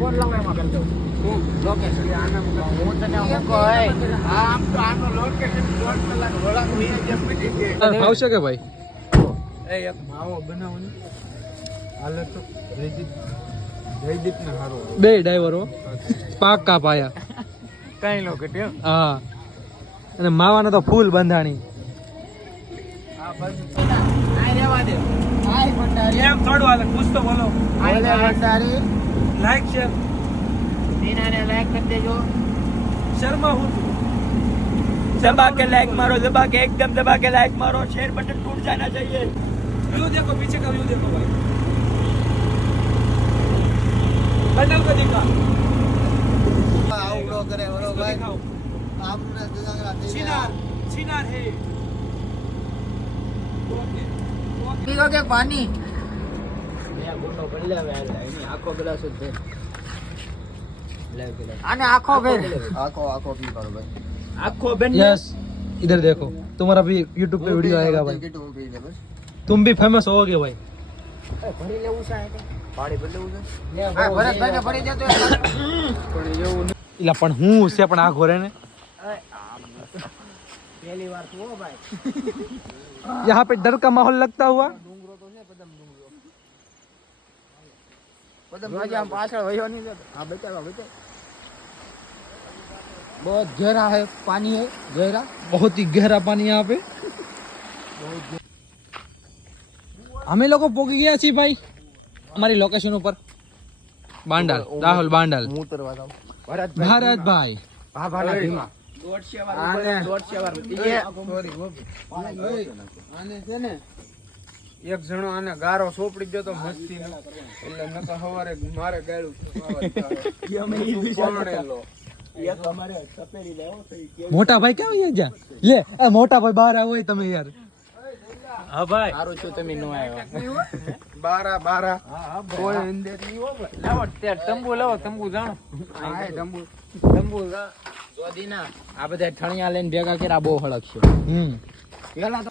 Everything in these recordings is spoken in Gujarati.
ફોન લગાવ માં કરતો હું લોકેશન આના હું તને હું કહે આમ તો આનો લોકેશન 1 કલાક વળા હોય જ મિનિટ છે આવશે કે ભાઈ એ એક માવો બનાવવાની હાલે તો જયદીપ ને હારો બે ડ્રાઈવરો પાકા પાયા કઈ લો ઘટ્યો હા અને માવાને તો ફૂલ બંધાણી આ બાજુ આ રેવા દે આય ભંડારી એમ થોડું હાલે પૂછ તો બોલો આય ભંડારી લાઈક શેર દીનાને લાઈક કરી દેજો શર્મા હું दबा के लाइक मारो, दबा के एकदम दबा के लाइक मारो, शेयर बटन टूट जाना चाहिए। व्यू देखो, पीछे का व्यू देखो भाई, बंडल को दिखा आवड़ो करे बरो भाई आपने दंगरा दे चिनार है पीलो के पानी मैं गुंडो कर ले यार, इनी आंखों गिलास दे ले गिलास आने आंखों पे आंखों पी करो भाई आंखों बन यस इधर देखो तुम्हारा भी YouTube पे वीडियो आएगा भाई तुम भी फेमस होगे भाई भरी लेવું છે પાડી ભરી લેવું છે હા ભરતભાઈ ને ભરી જતો થોડી એવું इला पण हूं से पण आ घोरे ने પહેલી વાર તો હો ભાઈ यहाँ पे डर का माहौल लगता हुआ ડુંગરો તો છે પદમ આમ પાછળ વયો નહીં જતો હા બચાવા બચાવ बहुत गहरा है पानी है गहरा बहुत ही गहरा पानी यहाँ पे हमें लोगों पोगी गया छी भाई हमारी लोकेशन ऊपर बांडल राहुल बांडल હું તરવા જાવ भारत भाई ભાભાના ધીમા આને સોરી આને છે ને એક જણો આને ગારો સોપડી ગયો તો મસ્તી નો એટલે નકા હવારે મારે ગાળું કોણેલો मोटा भाई क्या हुआ जा ले ए मोटा भाई बाहर आओ તમે यार हां भाई સારું છું તમે નો આવ્યા બારા કોઈ અંદર ની હો લાવો તે તંબુ લાવો તંબુ જાણો હા તંબુ જોદીના આ બધા ઠણિયા લઈને ભેગા કર્યા બહુ હળક છે પેલા તો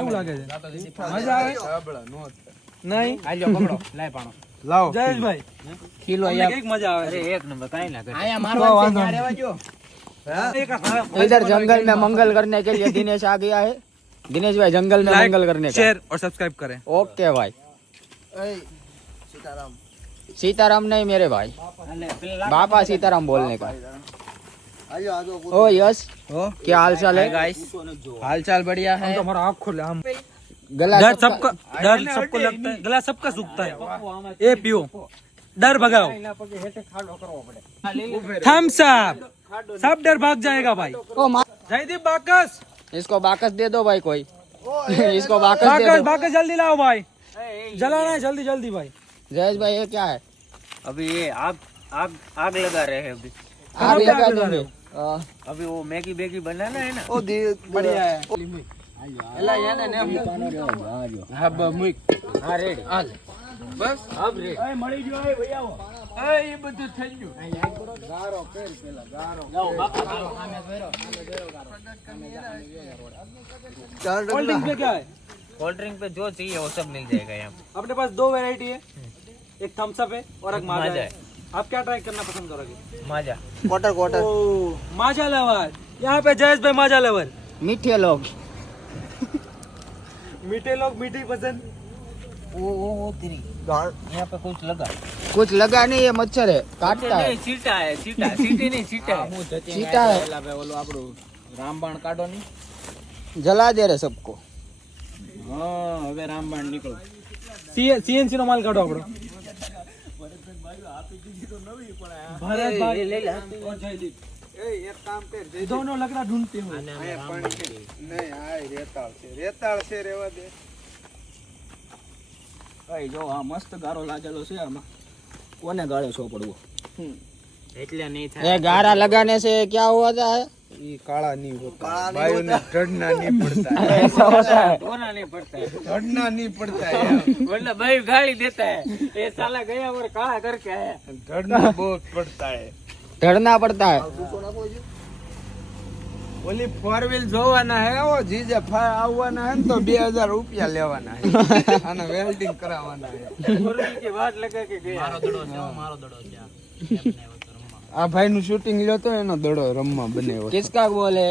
કેવું લાગે છે મજા આવે નહીં આજો પકડો લાય પાણો લાવો જયેશભાઈ કિલો એક મજા આવે अरे एक नंबर काई ना आया मारवा से रेवा जो इधर जंगल में मंगल करने के लिए दिनेश आ गया है दिनेश भाई जंगल में मंगल करने का शेयर और सब्सक्राइब करें ओके भाई सीताराम नहीं मेरे भाई बापा सीताराम बोलने का ओ यस क्या हाल चाल है गाइस हाल चाल बढ़िया है हमारा आँख खोले हम गला डर सबको लगता है गला सबका सूखता है ये पियो डर भगाओ थम्स अप सब डर भाग जाएगा भाई जयदीप बाकस इसको बाकस दे दो भाई कोई इसको बाकस दे दो बाकस जल्दी लाओ भाई जलाना है जल्दी जल्दी भाई जयेश भाई ये क्या है अभी ये आग आग आग लगा रहे हैं अभी आप लगा देंगे अभी वो मैगी बेगी बनाना है ना ओ बढ़िया है एला याने ने हाँ मुक हां रेडी बस अब रेडी ए मળી ગયો એ ભઈ આવો એ બધું થઈ ગયું. ગારો પેર પેલા ગારો. જાઓ બાપા ગારો સામે ફેરો ગારો. कोल्ड ड्रिंक पे क्या है? कोल्ड ड्रिंक पे जो चाहिए वो सब मिल जाएगा यहाँ. अपने पास 2 वैरायटी है, एक थम्स अप है और एक माजा माजा है. आप क्या ट्राई करना पसंद करोगे? माजा. क्वार्टर ओह, माजा लवर. यहाँ पे जयेश भाई माजा लवर. मीठे लोग मीठे लोग मीठी पसंद. वो तेरी यहाँ पे कुछ लगा. कुछ लगा नहीं, ये मच्छर है काटता है. नहीं, सीटा है सीटा. सीटी नहीं सीटा है. चीटा है. ઓલું આપણું રામબાણ કાઢો નહીં. जला दे रहे सबको. હા હવે રામબાણ નીકળો. CNC નો માલ કાઢો આપણો. भरत भाई ले ले. और जयदीप एक काम कर, दोनों लकड़ा ढूंढते हो. नहीं आय रेताळ છે રેવા દે. ભાઈ જો આ મસ્ત ગારો લાગેલો છે આમાં. કોને ગાળે છો પડવો? એટલે નહીં થાય. ये गारा लगाने से क्या होता है? ये काला नहीं होता, वायु में ढड़ना नहीं पड़ता है, ऐसा होता है. कोना नहीं पड़ता है. ढड़ना नहीं पड़ता है यार। मतलब भाई गाली देता है. ये साला गया और काला करके आया. ढड़ना बहुत पड़ता है। ढड़ना पड़ता है. ઓલી 4 વ્હીલ જોવાના હે ઓ જીજે આવવાના હે ને તો 2000 રૂપિયા લેવાના હે અને વેલ્ડિંગ કરાવવાના હે. मुर्गी की बात लगा के गया. मारो दड़ो क्या. આ ભાઈનું શૂટિંગ લ્યો તો એનો દડો રમવા બનેવો. किसका बोल है?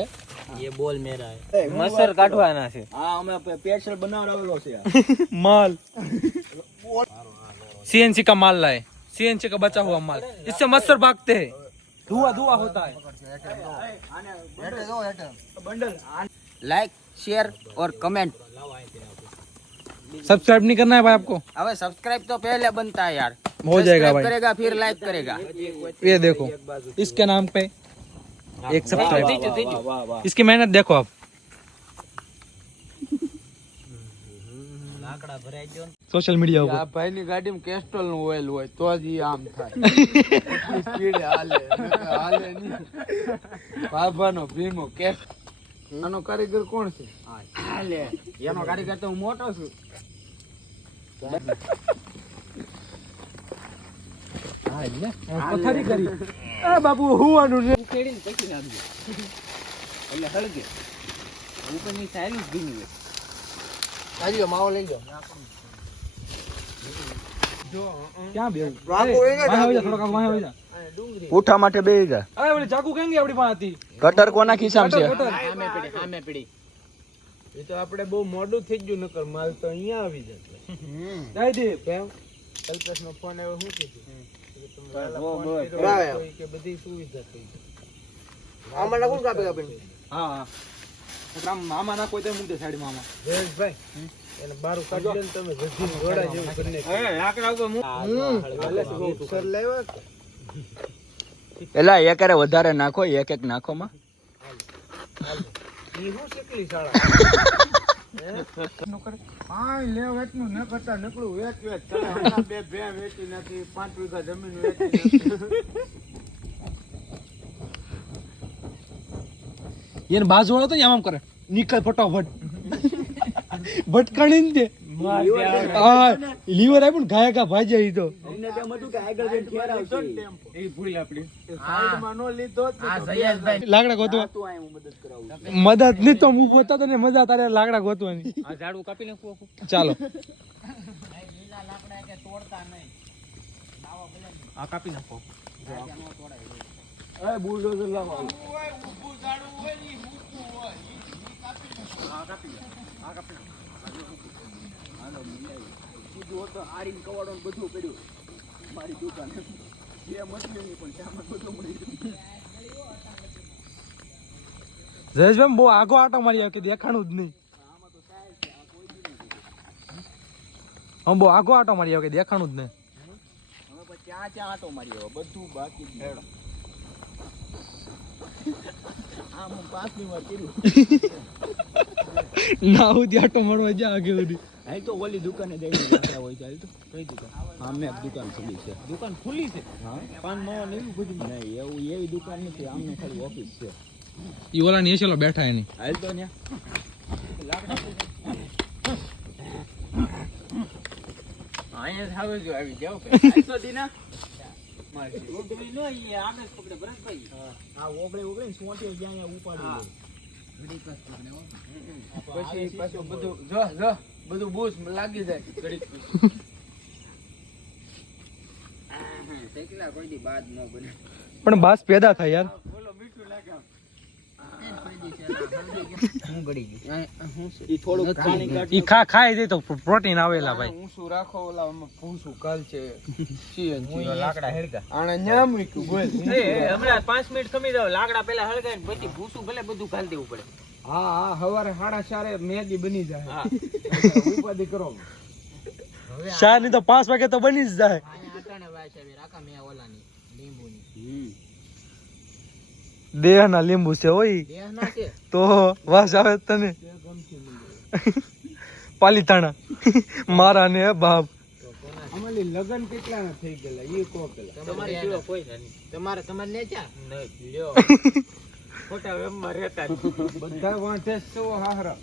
ये बॉल मेरा है. मसर काटवाना છે. हाँ અમે स्पेशल बनावलो છે. माल CNC का माल लाए. CNC का बचा हुआ माल, इससे मच्छर भागते हैं, धुआं धुआं होता है. लाइक शेयर और कमेंट. सब्सक्राइब नहीं करना है भाई आपको? अबे सब्सक्राइब तो पहले बनता है यार. हो जाएगा Subscribe भाई. करेगा फिर लाइक करेगा. ये देखो इसके नाम पे एक सब्सक्राइब. इसकी मेहनत देखो आप. सोशल मीडिया આ ऊपर ભાઈની ગાડીમાં કેસ્ટ્રોલનું ઓઇલ હોય તો જ ઈ આમ થાય. એટલી સ્પીડે હાલે નકર હાલે નહીં. બાબાનો ભીમો કેસ આનો કારીગર કોણ છે? હાલે એનો કારીગર તો હું મોટો છું. પથારી કરી. એ બાબુ હુવાનું છે. ઉકેડીને પછી નાખજો. એટલે હળગે. ઉપરની સાઈડ જ ભીની હોય. આજો માવો લઈ જાઓ. क्या बेहू वहाँ हो जा, थोड़ा काम वहाँ हो जा. પૂઠા માટે બેહી જા. अरे बोले चाकू कहेंगे अपनी बात थी. કટર કોના ખિસ્સામાં છે? સામે પડી. એ તો આપણે બહુ મોડું થઈ ગયું નકર માલ તો અહીંયા આવી જતો. जयदीप કેમ કલ્પેશનો ફોન આવ્યો શું કીધું? કે બધી સુવિધા થઈ ગઈ. આમાં નાખું કાપે કાપે. हाँ हाँ मामा ना कोई तो मुंह दे साइड मामा. જયેશભાઈ એને બારું કાઢી લે ને તમે જલ્દી ઘોડા જેવું કરી નાખો. લાકડા ઉપર સર લાવ્યા કે? એલા એક અરે વધારે નાખો, એક એક નાખો માં. ઈ શું શીખલી શાળા? હા લેવ એટલું ન કરતા નકળું વેચ ચાલે. હમણાં 2 ભેં વેચી નાખી, 5 વીઘા જમીન વેચી નાખી. ये बाजू वाला तो यहाँ हम करे निकल फटाफट भटकणी दे. हाँ लीवर है पण गाया का भाजी आई तो એ ભૂલ આપડી સાઈડમાં નો લીધો જ ને તો लाकड़ा गोतवा मदद नहीं तो मुंह होता तो नहीं मजा तारे लाकड़ा गोतवानी. આ ઝાડુ કાપી નાખું. ચાલો આ કાપી નાખો. બુલડોઝર લાવો. જયેશ ભાઈ બહુ આગો આટો મારી આવ્યો કે દેખાણું જ નહીં. હું બહુ આગો આટો મારી આવ્યો કે દેખાણું જ નહીં. ક્યાં ક્યાં આટો માર્યો બધું બાકી જ. આમ 5 ની વાર કર્યું. ના હું ત્યાં આટો મારવા જા આગે સુધી. અહીં તો ઓલી દુકાને જઈને બેઠા હોય છે. હાલ તો કઈ દુકાન? હા મેં દુકાન ખુલી છે. દુકાન ખુલ્લી છે. હા પાન માવા ને એવું બધું નહીં. એવું એવી દુકાન નથી. આમને ખાલી ઓફિસ છે. ઈ ઓલા ની એસેલો બેઠા એની. હાલ તો ન્યા અહીંયા જ આવે જો આવી જાવ. 500 દીના ઓગળી નો ઈ આગળ પકડે ભરતભાઈ. આ ઓગળી ને સોંટીઓ જ્યાં અહીંયા ઉપાડી લે. પછી પાછું બધું બધું બૂસ લાગી જાય ઘડીક પછી. શેકલા કોઈ દી બાદ ન બને. પણ બાસ પેદા થાય યાર. બોલો મીઠું લાગે આમ. હું ગળી ગયું. ઈ થોડુંક પાણી કાઢ. ઈ ખાઈ દે તો પ્રોટીન આવેલા ભાઈ. ઊંચું રાખો ઓલા આમાં ભૂસું કાલ છે CNG. લાકડા હેડકા. આને ન્યા મૂક્યું બોલ. હમણાં 5 મિનિટ ખમી જાવ. લાકડા પેલા હળગાઈને પછી ભૂસું ભલે બધું ઘાલી દેવું પડે. હા સવારે 4:30 મેગી બની જાય. હા. ઉપાધિ કરો. શા ની તો 5 વાગે તો બની જ જાય. અહીંયા અટાણે વાય રાખા મેં ઓલાની લીંબુની. દેહ ના લીંબુ છે ઓય દેહ ના છે. તો વાસ આવે તને. પાલીતાણા મારા ને બાપ. અમારી લગન કેટલા ના થઈ ગયેલા ઈ કો પેલા. તમારે જેવો કોઈ નહીં. તમારે ને ચા નહીં લ્યો. ખોટા વેમમાં રહેતા જ. બધા વાંઠે સો હાહરા.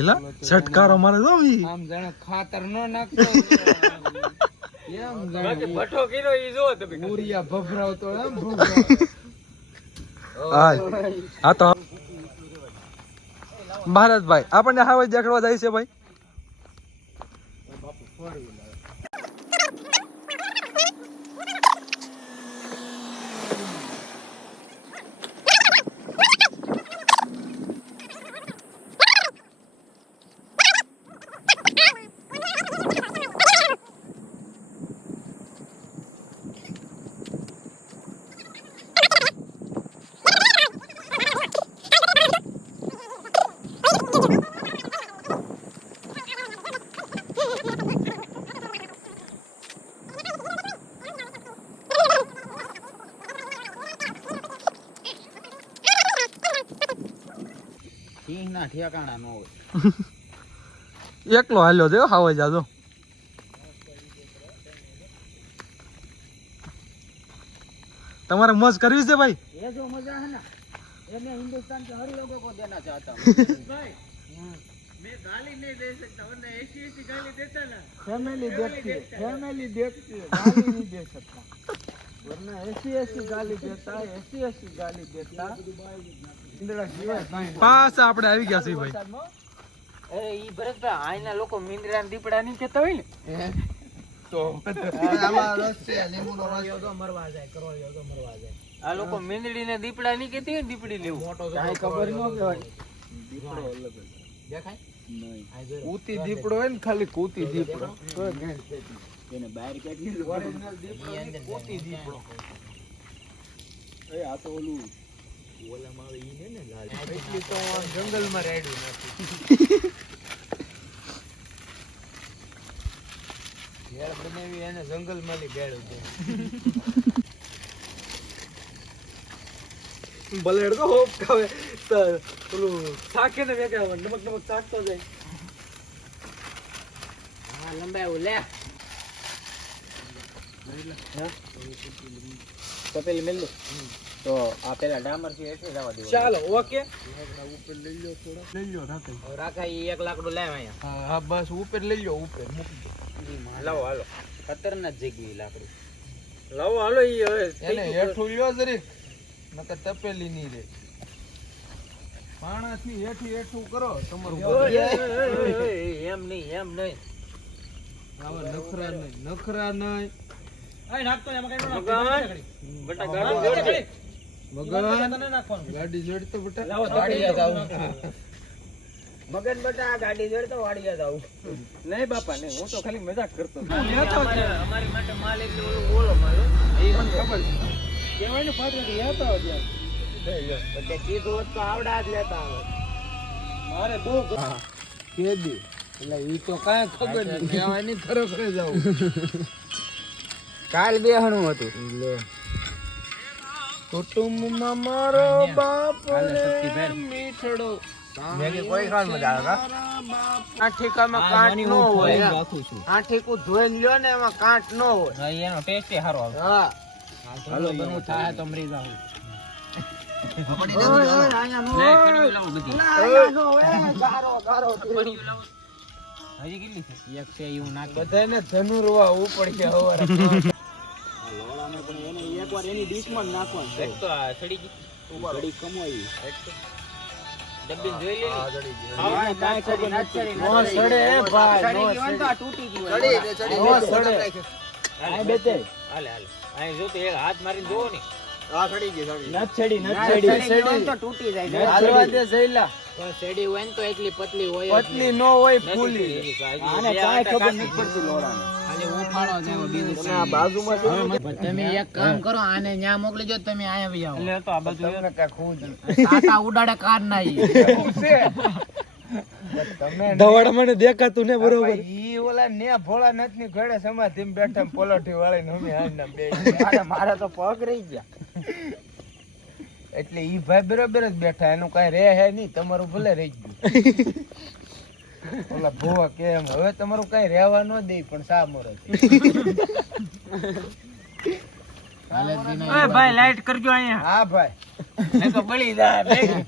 એલા છટકારો મારે દો ઈ. આમ જાણે ખાતર નો નાખતો એમ બાકી જાણે ભઠ્ઠો કીધો ઈ જો તમે. ઉરિયા ભભરાવતો એમ ભભરાવ. આ તો ભારતભાઈ આપણને હાવે દેખાડવા જાય છે ભાઈ. સિંહના ઠેકાણા ન હોય. એકલો હાલ્યો દેવો હાવે જાજો. તમારે મોજ કરવી છે ભાઈ. ये जो मजा है ना ये मैं हिंदुस्तान के हर लोगों को देना चाहता हूँ. मैं गाली नहीं दे सकता वरना ऐसी गाली देता ना. फैमिली देखती है गाली नहीं दे सकता वरना ऐसी गाली देता ऐसी गाली देता इंद्रा जीवा काई પાછા આપણે આવી ગયા છે ભાઈ. એ ઈ ભરતભાઈ આયના લોકો મીંદડા ને દીપડા નહીં કહેતા હોય ને તો આ લોકો મીંદડી ને દીપડા નહીં કહેતી હોય ને દીપડી લેવું. કાઈ ખબર ન કહેવાય દેખાય કૂતી દીપડો હોય ને ખાલી કૂતી દીપડો તો એને બહાર કાઢી ઓરિજિનલ દીપડો ને કૂતી દીપડો એ આ તો ઓલું ઓલામાં આવે ઈ ને લાલ. એટલી તો આમ જંગલમાં રેડ્યું નથી ઘેર બનાવી એને જંગલમાં લઈ બેડું છે બલેડ તો હોપ ખાવે તો પેલું શાકે ને વેગે નમક નમક ચાટતો જાય. હા લંબાયું લે. તો પેલી મેલ લો. તો આ પેલા ડામર થી એટલે જવા દેવો. ચાલો ઓકે. ઉપર લઈ લો થોડા લઈ લો રાખે રાખા ઈ એક લાકડું લાવ અહીંયા. હા હા બસ ઉપર લઈ લો ઉપર મૂકી દો લાવો હાલો. ખતરનાક જગ્યા લાકડું. લાવો હાલો ઈ હવે એને હેઠું લ્યો જરી નકર તપેલી નહીં રે પાણાથી હેઠું કરો તમારું એમ નહીં આવા નખરા નહીં આય નાખતો એમાં કઈ બટા ગાડી જોડ દે. મગન ગાડી જોડતો બટા લાવો વાડિયા જાવું. મગન બટા ગાડી જોડ તો વાડિયા જાવું. નહીં બાપા નહીં, હું તો ખાલી મજાક કરતો. અમારી માટે માલ એટલે ઓલો બોલો માલ. એ મને ખબર છે. કહેવાય ને પાત્ર કે યાતો ત્યાં એટલે કીધું હોત તો આવડા જ લેતા આવે. મારે બહુ કેદી એટલે ઈ તો કાંઈ ખબર નહીં કહેવાય નહીં ખરેખર જાવ કાલ બેહણું હતું. લે કુટુંબમાં મારો બાપ મીઠડો આ ઠેકામાં કાંટ ન હોય આ ઠેકું ધોઈને લ્યો ને એમાં કાંટ ન હોય એનો ટેસ્ટ સારો આવે. હા હાલો બનવું થાય તો મરી જાવ. હજી કેટલી છે? એક છે એવું નાખી બધાને ધનુરવા ઉપડશે હવારે. લોડાને પણ એને એકવાર એની ડીશમાં જ નાખવાનું છે. એક તો આ સડી ગઈ. ઘડી કમાઈ એક તો ડબ્બીને જોઈ લે. હા, કાંઈ ખબર નથી. નો સડે હે ભાઈ, નો સડી ગયું હોય ને તો આ તૂટી ગયું હોય. નો સડે. આ બેતે હાલે હાલે. અહીં જો તો એક હાથ મારીને જોવો ને. નત છેડી ના, સડી સડી. ગયું હોય ને તો તૂટી જાય. હાલવા દે જઈલા. પણ સેડી હોય ને તો એટલી પતલી હોય જ પતલી નહીં. નો હોય નથી ફૂલી. થઈ ગઈ. આને કાંઈ ખબર નથી પડતી લોડાને. ખાલી ઉફાળો જ આવ્યો, બીજું તમે આ બાજુમાં છે ને? તમે એક કામ કરો, આને ન્યા મોકલી દો, તમે આયા આવી આવો. એટલે તો આ બાજુ તમને કાંઈ ખુદ સાતા ઉડાડે કાર ના ઈ. એવું છે. તમે ધવાડા મને દેખાતું ને બરોબર. ઈ ઓલા ને ભોળા નાથની ઘોડે સમાધિમાં બેઠા પલોઠી વાળીને અમે હાંજના બે. મારા તો પગ રહી ગયા. એટલે ઈ ભાઈ બરાબર જ બેઠા, એનું કઈ રહે હે નહીં, તમારું ભલે રહી ગયું. ઓલા ભોવા કેમ હવે તમારું કઈ રહેવા ન દે, પણ સા મરે ભાઈ લાઈટ કરજો અહીંયા. હા ભાઈ, નહીં તો બળી જાય.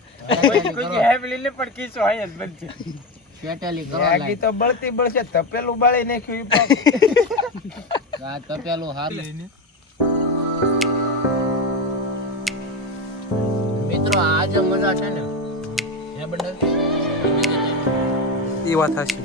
કોઈ હેવલી ને પણ કીચો અહીંયા જ બનશે. પેટેલી કરો આગી તો બળતી બળશે, તપેલું બાળી નાખ્યું ઈ પાક. આ તપેલું હારું. મિત્રો આજે મજા છે ને હે બંડલ એ વાત હાચી.